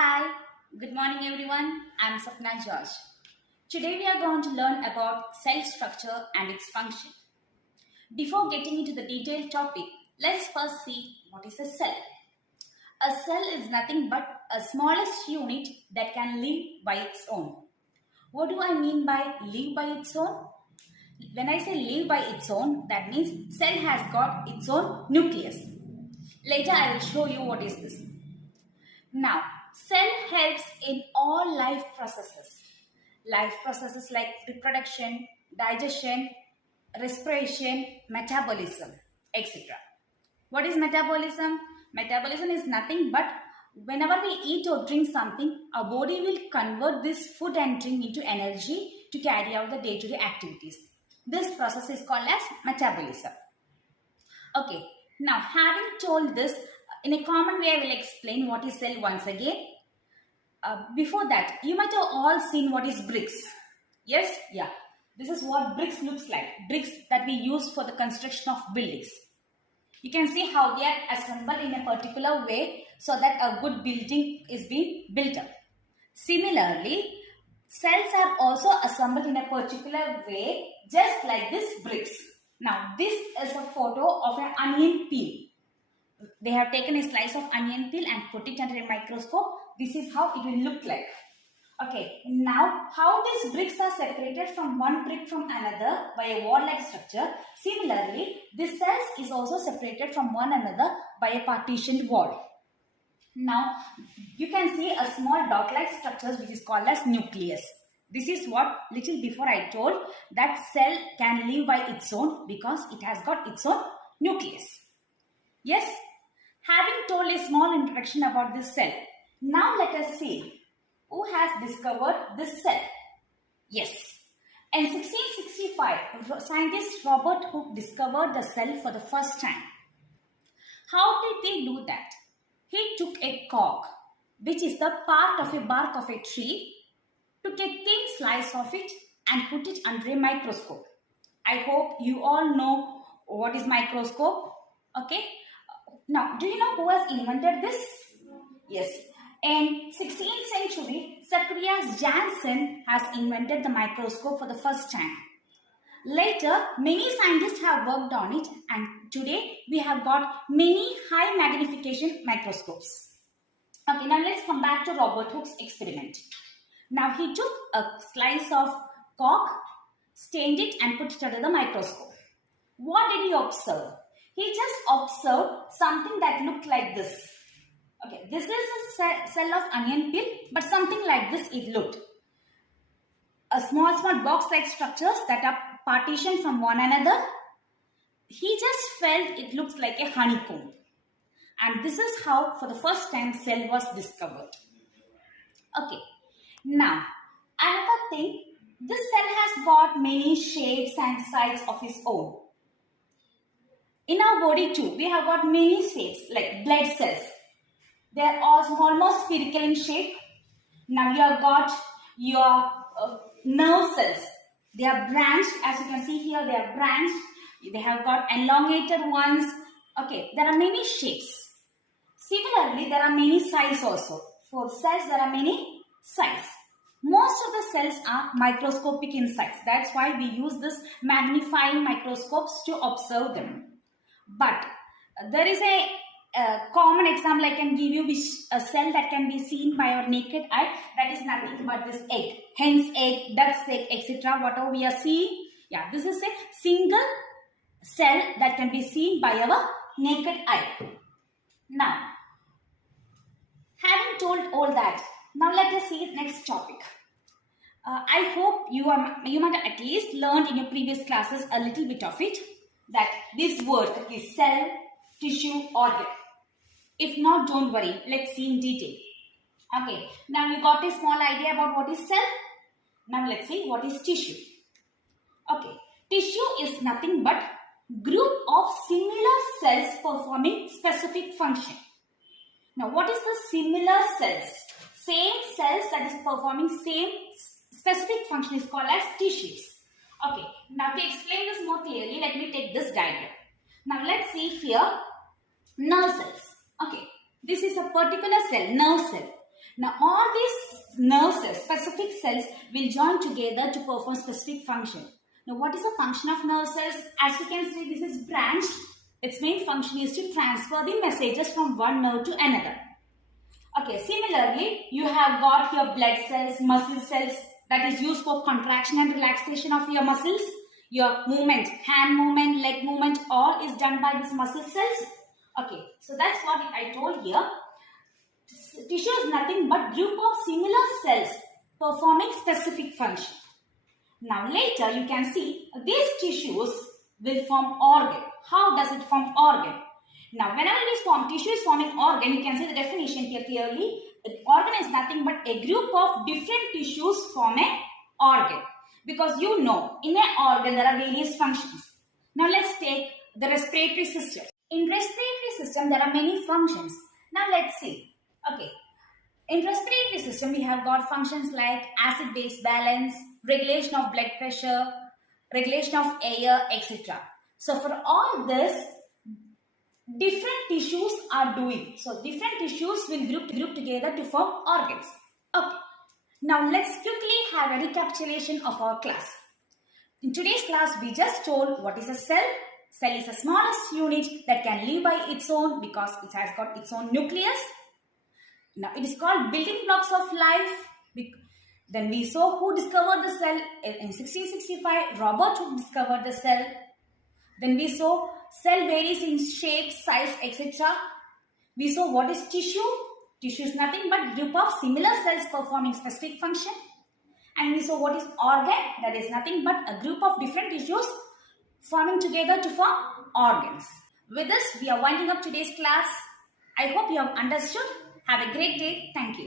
Hi, good morning everyone. I'm Sapna George. Today we are going to learn about cell structure and its function. Before getting into the detailed topic, let's first see what is a cell. A cell is nothing but a smallest unit that can live by its own. What do I mean by live by its own? When I say live by its own, that means cell has got its own nucleus. Later I will show you what is this. Now, cell helps in all life processes. Life processes like reproduction, digestion, respiration, metabolism, etc. What is metabolism? Metabolism is nothing but whenever we eat or drink something, our body will convert this food and drink into energy to carry out the day-to-day activities. This process is called as metabolism. Okay, now having told this, in a common way I will explain what is cell once again. Before that, you might have all seen what is bricks. Yes? Yeah. This is what bricks looks like. Bricks that we use for the construction of buildings. You can see how they are assembled in a particular way so that a good building is being built up. Similarly, cells are also assembled in a particular way just like this bricks. Now, this is a photo of an onion peel. They have taken a slice of onion peel and put it under a microscope. This is how it will look like. Okay, now how these bricks are separated from one brick from another by a wall-like structure. Similarly, this cells is also separated from one another by a partitioned wall. Now, you can see a small dot-like structures which is called as nucleus. This is what little before I told that cell can live by its own because it has got its own nucleus. Yes, having told a small introduction about this cell, now let us see who has discovered this cell. Yes, in 1665, scientist Robert Hooke discovered the cell for the first time. How did they do that? He took a cork, which is the part of a bark of a tree, took a thin slice of it and put it under a microscope. I hope you all know what is microscope. Okay. Now, do you know who has invented this? Yes. In 16th century, Zacharias Janssen has invented the microscope for the first time. Later, many scientists have worked on it and today we have got many high magnification microscopes. Okay, now let's come back to Robert Hooke's experiment. Now he took a slice of cork, stained it and put it under the microscope. What did he observe? He just observed something that looked like this. Okay, this is a cell of onion peel, but something like this it looked. A small box-like structures that are partitioned from one another. He just felt it looks like a honeycomb. And this is how for the first time cell was discovered. Okay, now another thing, this cell has got many shapes and sizes of its own. In our body too, we have got many shapes like blood cells. They are almost spherical in shape. Now you have got your nerve cells. They are branched, as you can see here, they are branched. They have got elongated ones. Okay, there are many shapes. Similarly, there are many sizes also. For cells, there are many sizes. Most of the cells are microscopic in size. That's why we use this magnifying microscopes to observe them. But there is a common example I can give you, which a cell that can be seen by our naked eye, that is nothing but this egg. Hen's egg, duck's egg, etc. Whatever we are seeing, yeah, this is a single cell that can be seen by our naked eye. Now, having told all that, now let us see the next topic. I hope you might have at least learned in your previous classes a little bit of it, that this word is cell, tissue, organ. If not, don't worry. Let's see in detail. Okay. Now you got a small idea about what is cell. Now let's see what is tissue. Okay. Tissue is nothing but group of similar cells performing specific function. Now what is the similar cells? Same cells that is performing same specific function is called as tissues. Okay. Now to explain this more clearly, let me take this diagram. Now let's see here nerve cells. Okay, this is a particular cell, nerve cell. Now all these nerve cells, specific cells, will join together to perform specific function. Now what is the function of nerve cells? As you can see, this is branch. Its main function is to transfer the messages from one nerve to another. Okay, similarly, you have got your blood cells, muscle cells that is used for contraction and relaxation of your muscles. Your movement, hand movement, leg movement, all is done by these muscle cells. Okay, so that's what I told here. Tissue is nothing but group of similar cells performing specific function. Now later you can see these tissues will form organ. How does it form organ? Now whenever it is formed, tissue is forming organ, you can see the definition here clearly. An organ is nothing but a group of different tissues form an organ. Because you know, in an organ there are various functions. Now let's take the respiratory system. In respiratory system there are many functions. Now let's see. Okay. In respiratory system we have got functions like acid-base balance, regulation of blood pressure, regulation of air, etc. So for all this, different tissues are doing. So different tissues will group together to form organs. Okay. Now let's quickly have a recapitulation of our class. In today's class we just told what is a cell. Cell is the smallest unit that can live by its own because it has got its own nucleus. Now it is called building blocks of life. Then we saw who discovered the cell. In 1665, Robert Hooke discovered the cell. Then we saw cell varies in shape, size, etc. We saw what is tissue. Tissue is nothing but group of similar cells performing specific function. And we saw what is organ. That is nothing but a group of different tissues forming together to form organs. With this, we are winding up today's class. I hope you have understood. Have a great day. Thank you.